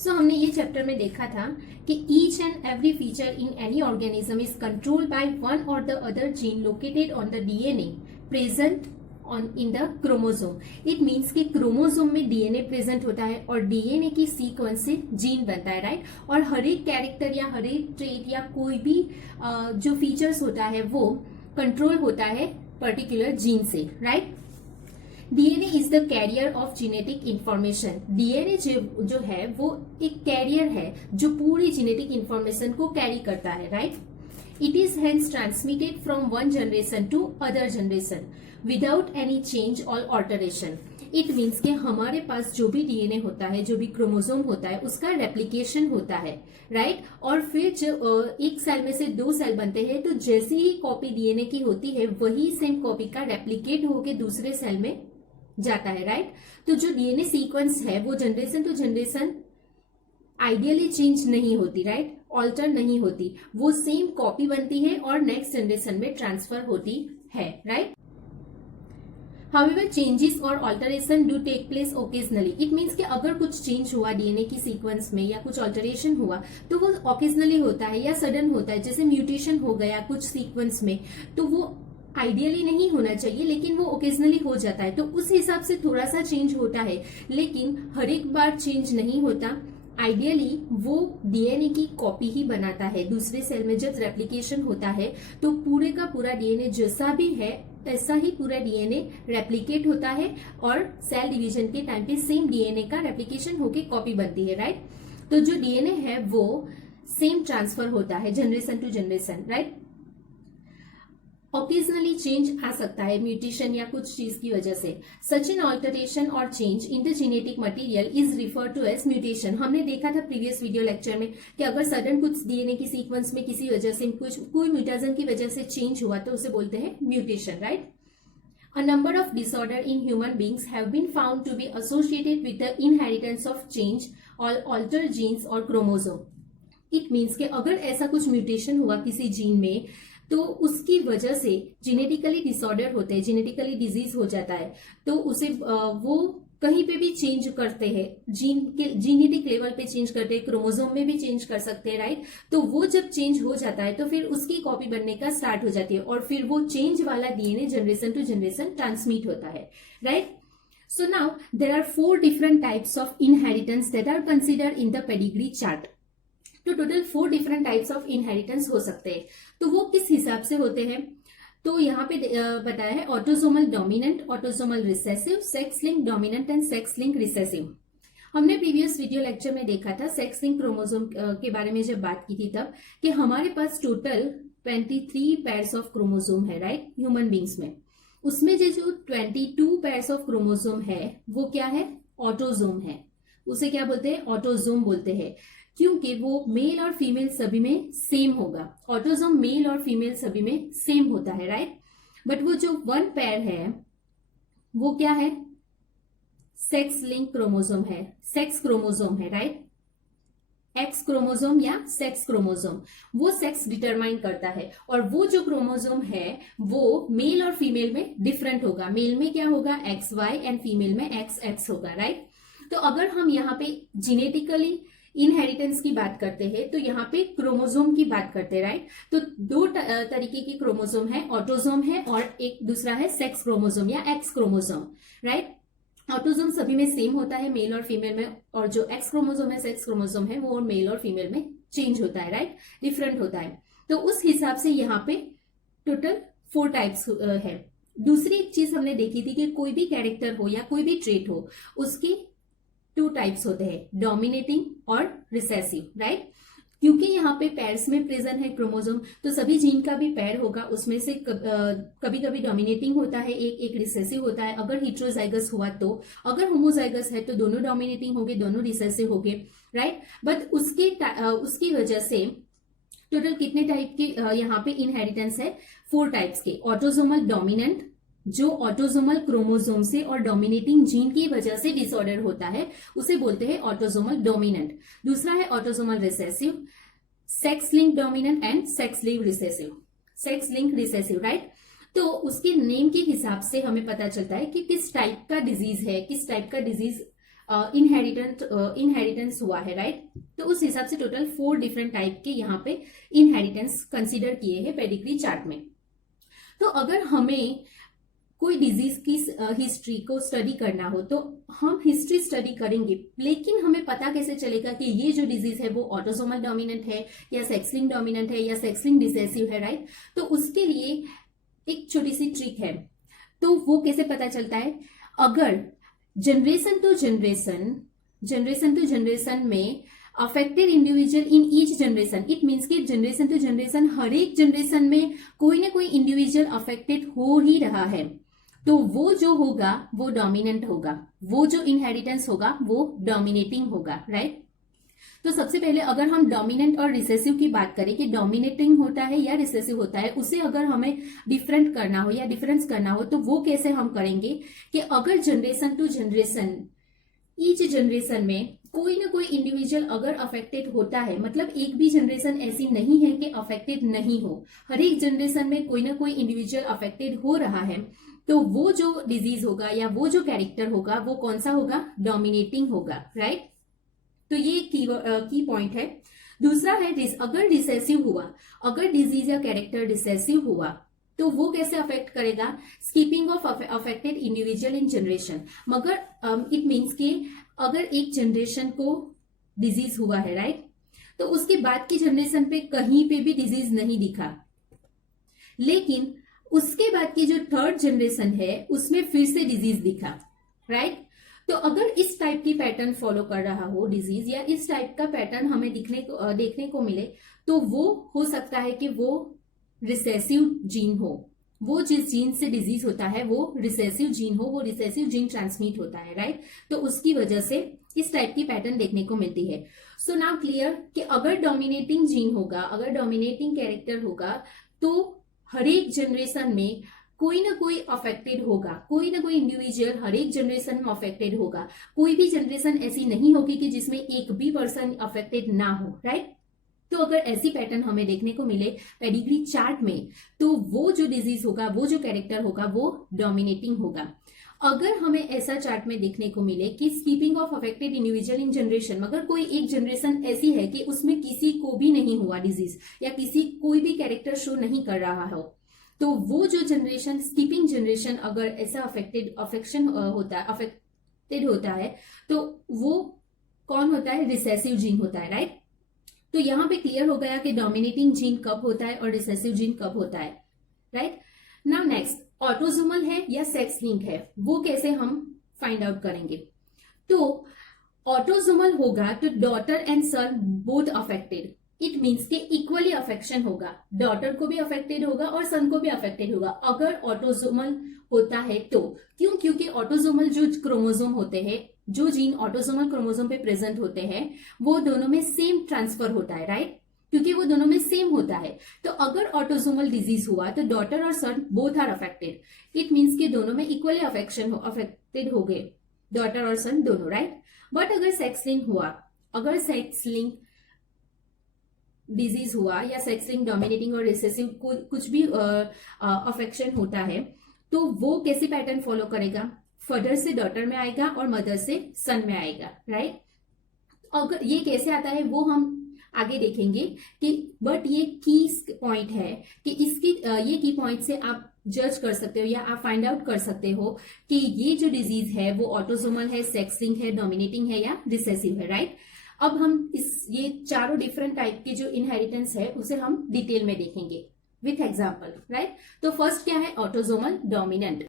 सो हमने ये चैप्टर में देखा था कि each and every feature in any organism is controlled by one और the other gene located on the DNA present on in the chromosome. It means कि chromosome में डीएनए प्रेजेंट होता है और डीएनए की सीक्वेंस से जीन बनता है, राइट। और हर एक कैरेक्टर या हर एक ट्रेट या कोई भी जो फीचर्स होता है वो कंट्रोल होता है पर्टिकुलर जीन से, right. DNA is the carrier of genetic information. DNA जो है वो एक कैरियर है जो पूरी जेनेटिक इंफॉर्मेशन को कैरी करता है, right. It is hence transmitted from one generation to other generation without any change और ऑल्टरेशन। इट मीन्स के हमारे पास जो भी डीएनए होता है, जो भी क्रोमोसोम होता है, उसका रेप्लिकेशन होता है, राइट। और फिर जो एक सेल में से दो सेल बनते हैं, तो जैसी ही कॉपी डीएनए की होती है वही सेम कॉपी का रेप्लिकेट होके दूसरे सेल में जाता है, राइट। तो जो डीएनए सीक्वेंस है वो generation to generation ideally change नहीं होती, राइट, ऑल्टर नहीं होती, वो सेम कॉपी बनती है और नेक्स्ट जनरेशन में ट्रांसफर होती है, right. However, changes or alteration do take place occasionally. It means कि अगर कुछ चेंज हुआ डीएनए की सीक्वेंस में या कुछ ऑल्टरेशन हुआ तो वो ऑकेजनली होता है या सडन होता है। जैसे म्यूटेशन हो गया कुछ सीक्वेंस में तो वो आइडियली नहीं होना चाहिए, लेकिन वो ओकेजनली हो जाता है, तो उस हिसाब से थोड़ा सा चेंज होता है, लेकिन हर एक बार चेंज नहीं होता। आइडियली वो डीएनए की कॉपी ही बनाता है। दूसरे सेल में जब रेप्लिकेशन होता है तो पूरे का पूरा डीएनए जैसा भी है ऐसा ही पूरा डीएनए रेप्लिकेट होता है और सेल डिवीजन के टाइम पे सेम डीएनए का रेप्लिकेशन होके कॉपी बनती है, राइट। तो जो डीएनए है वो सेम ट्रांसफर होता है generation to generation, right. Occasionally change आ सकता है म्यूटेशन या कुछ चीज की वजह से। सच एन ऑल्टरेशन और change in the genetic material is refer to as mutation. हमने देखा था प्रीवियस वीडियो लेक्चर में कि अगर सडन कुछ डीएनए की सीक्वेंस में किसी वजह से कोई म्यूटेशन की वजह से चेंज हुआ तो उसे बोलते हैं mutation, right. A number of disorders in human beings have been found to be associated with the inheritance of change or altered genes or chromosome. It means कि अगर ऐसा कुछ म्यूटेशन हुआ किसी जीन में तो उसकी वजह से जेनेटिकली डिसऑर्डर होते हैं, जेनेटिकली डिजीज हो जाता है, तो उसे वो कहीं पे भी चेंज करते हैं, जीनेटिक लेवल पे चेंज करते हैं, क्रोमोसोम में भी चेंज कर सकते हैं, राइट। तो वो जब चेंज हो जाता है तो फिर उसकी कॉपी बनने का स्टार्ट हो जाती है और फिर वो चेंज वाला DNA generation to generation transmit होता है, right. So now there are 4 different types of inheritance that are considered in the pedigree chart. तो total 4 different types of inheritance हो सकते हैं। तो वो किस हिसाब से होते हैं तो यहाँ पे बताया है autosomal dominant, autosomal recessive, sex link dominant and sex link recessive. हमने प्रीवियस वीडियो लेक्चर में देखा था सेक्स लिंक क्रोमोसोम के बारे में जब बात की थी तब कि हमारे पास टोटल 23 पेयर्स ऑफ क्रोमोसोम है, राइट, ह्यूमन बींग्स में। उसमें जो 22 पेयर्स ऑफ क्रोमोसोम है वो क्या है, ऑटोसोम है। उसे क्या बोलते हैं, ऑटोसोम बोलते हैं, क्योंकि वो मेल और फीमेल सभी में सेम होगा। ऑटोसोम मेल और फीमेल सभी में सेम होता है, राइट। बट वो जो 1 पेयर है वो क्या है, सेक्स लिंक क्रोमोसोम है, सेक्स क्रोमोसोम है, राइट। एक्स क्रोमोसोम या सेक्स क्रोमोसोम वो सेक्स डिटरमाइन करता है और वो जो क्रोमोसोम है वो मेल और फीमेल में डिफरेंट होगा। मेल में क्या होगा XY एंड फीमेल में XX होगा, राइट। तो अगर हम यहाँ पे जेनेटिकली इनहेरिटेंस की बात करते हैं तो यहाँ पे क्रोमोसोम की बात करते हैं, राइट। तो 2 तरीके की क्रोमोसोम है, ऑटोसोम है और एक दूसरा है सेक्स क्रोमोसोम या एक्स क्रोमोसोम, राइट। ऑटोसोम सभी में सेम होता है मेल और फीमेल में, और जो एक्स क्रोमोसोम है, सेक्स क्रोमोसोम है, वो मेल और फीमेल में चेंज होता है, राइट, डिफरेंट होता है। तो उस हिसाब से यहाँ पे टोटल 4 टाइप्स है। दूसरी एक चीज हमने देखी थी कि कोई भी कैरेक्टर हो या कोई भी ट्रेट हो उसकी 2 टाइप्स होते हैं, डोमिनेटिंग और रिसेसिव, राइट। क्योंकि यहाँ पे पेयर्स में प्रेजेंट है क्रोमोसोम तो सभी जीन का भी पेयर होगा, उसमें से कभी कभी डोमिनेटिंग होता है, एक रिसेसिव होता है अगर हेटेरोजाइगस हुआ तो। अगर होमोजाइगस है तो दोनों डोमिनेटिंग होंगे, दोनों रिसेसिव होंगे, राइट। बट उसकी वजह से टोटल कितने टाइप के यहाँ पे इनहेरिटेंस है, 4 टाइप्स के। ऑटोसोमल डोमिनेंट जो ऑटोसोमल क्रोमोसोम से और डोमिनेटिंग जीन की वजह से डिसऑर्डर होता है उसे बोलते हैं ऑटोसोमल डोमिनेंट। दूसरा है autosomal recessive, sex link dominant and sex link recessive, sex link recessive, right. तो उसके नेम के हिसाब से हमें पता चलता है कि किस टाइप का डिजीज है, किस टाइप का डिजीज इनहेरिटेंस हुआ है, राइट। तो उस हिसाब से टोटल 4 डिफरेंट टाइप के यहाँ पे इनहेरिटेंस कंसिडर किए हैं पेडिग्री चार्ट में। तो अगर हमें कोई डिजीज की हिस्ट्री को स्टडी करना हो तो हम हिस्ट्री स्टडी करेंगे, लेकिन हमें पता कैसे चलेगा कि ये जो डिजीज है वो ऑटोसोमल डोमिनेंट है या सेक्स लिंक्ड डोमिनेंट है या सेक्स लिंक्ड रिसेसिव है, राइट। तो उसके लिए एक छोटी सी ट्रिक है। तो वो कैसे पता चलता है? अगर जनरेशन टू जनरेशन में affected individual in each generation, it means कि जनरेशन टू जनरेशन हर एक जनरेशन में कोई ना कोई इंडिविजुअल अफेक्टेड हो ही रहा है, तो वो जो होगा वो डोमिनेंट होगा, वो जो इनहेरिटेंस होगा वो डोमिनेटिंग होगा, राइट। तो सबसे पहले अगर हम डोमिनेंट और रिसेसिव की बात करें कि डोमिनेटिंग होता है या रिसेसिव होता है, उसे अगर हमें डिफरेंट करना हो या डिफरेंस करना हो तो वो कैसे हम करेंगे कि अगर generation to generation each generation में कोई ना कोई इंडिविजुअल अगर अफेक्टेड होता है, मतलब एक भी जनरेशन ऐसी नहीं है कि अफेक्टेड नहीं हो, हर एक जनरेशन में कोई ना कोई इंडिविजुअल अफेक्टेड हो रहा है, तो वो जो डिजीज होगा या वो जो कैरेक्टर होगा वो कौन सा होगा? डोमिनेटिंग होगा, राइट। तो ये की पॉइंट है। दूसरा है अगर रिसेसिव हुआ, अगर डिजीज या कैरेक्टर रिसेसिव हुआ तो वो कैसे अफेक्ट करेगा? Skipping of affected individual in generation. मगर इट मीन्स कि अगर एक जनरेशन को डिजीज हुआ है, राइट, तो उसके बाद की जनरेशन पे कहीं पे भी डिजीज नहीं दिखा, लेकिन उसके बाद की जो थर्ड जनरेशन है उसमें फिर से डिजीज दिखा, राइट। तो अगर इस टाइप की पैटर्न फॉलो कर रहा हो डिजीज या इस टाइप का पैटर्न हमें देखने को मिले तो वो हो सकता है कि वो रिसेसिव जीन हो, वो जिस जीन से डिजीज होता है वो रिसेसिव जीन हो, वो रिसेसिव जीन ट्रांसमिट होता है, राइट। तो उसकी वजह से इस टाइप की पैटर्न देखने को मिलती है। सो नाउ क्लियर कि अगर डोमिनेटिंग जीन होगा, अगर डोमिनेटिंग कैरेक्टर होगा तो हर एक जनरेशन में कोई ना कोई अफेक्टेड होगा, कोई ना कोई इंडिविजुअल हर एक जनरेशन में अफेक्टेड होगा। कोई भी जनरेशन ऐसी नहीं होगी कि जिसमें एक भी पर्सन अफेक्टेड ना हो, राइट। तो अगर ऐसी पैटर्न हमें देखने को मिले पेडिग्री चार्ट में तो वो जो डिजीज होगा, वो जो कैरेक्टर होगा वो डोमिनेटिंग होगा। अगर हमें ऐसा चार्ट में देखने को मिले कि skipping of affected individual in generation, मगर कोई एक जनरेशन ऐसी है कि उसमें किसी को भी नहीं हुआ डिजीज या कोई भी कैरेक्टर शो नहीं कर रहा हो, तो वो जो जनरेशन स्कीपिंग जनरेशन अगर ऐसा अफेक्टेड होता है तो वो कौन होता है? रिसेसिव जीन होता है, राइट। तो यहां पे क्लियर हो गया कि डोमिनेटिंग जीन कब होता है और रिसेसिव जीन कब होता है, राइट। नाउ नेक्स्ट, ऑटोसोमल है या सेक्स लिंक है, वो कैसे हम फाइंड आउट करेंगे? तो ऑटोसोमल होगा तो daughter and son both affected, it means के इक्वली अफेक्शन होगा, डॉटर को भी अफेक्टेड होगा और सन को भी अफेक्टेड होगा अगर ऑटोसोमल होता है तो। क्यों? क्योंकि ऑटोसोमल जो क्रोमोसोम होते हैं, जो जीन ऑटोसोमल क्रोमोसोम पे प्रेजेंट होते हैं वो दोनों में सेम ट्रांसफर होता है, राइट, क्योंकि वो दोनों में सेम होता है। तो अगर ऑटोसोमल डिजीज हुआ तो डॉटर और son both are affected, it means के दोनों में इक्वली अफेक्टेड हो गए, डॉटर और सन दोनों, राइट। बट अगर सेक्स लिंक हुआ, अगर सेक्स लिंक डिजीज हुआ या सेक्स लिंक डोमिनेटिंग और रिसेसिव कुछ भी अफेक्शन होता है तो वो कैसी पैटर्न फॉलो करेगा? फादर से डॉटर में आएगा और मदर से सन में आएगा, राइट। अगर ये कैसे आता है वो हम आगे देखेंगे कि बट ये की पॉइंट है कि इसकी ये की पॉइंट से आप जज कर सकते हो या आप फाइंड आउट कर सकते हो कि ये जो डिजीज है वो ऑटोसोमल है, सेक्स लिंक है, डोमिनेटिंग है या रिसेसिव है, राइट। अब हम ये चारों डिफरेंट टाइप के जो इनहेरिटेंस है उसे हम डिटेल में देखेंगे विथ एग्जाम्पल, राइट। तो फर्स्ट क्या है? Autosomal dominant.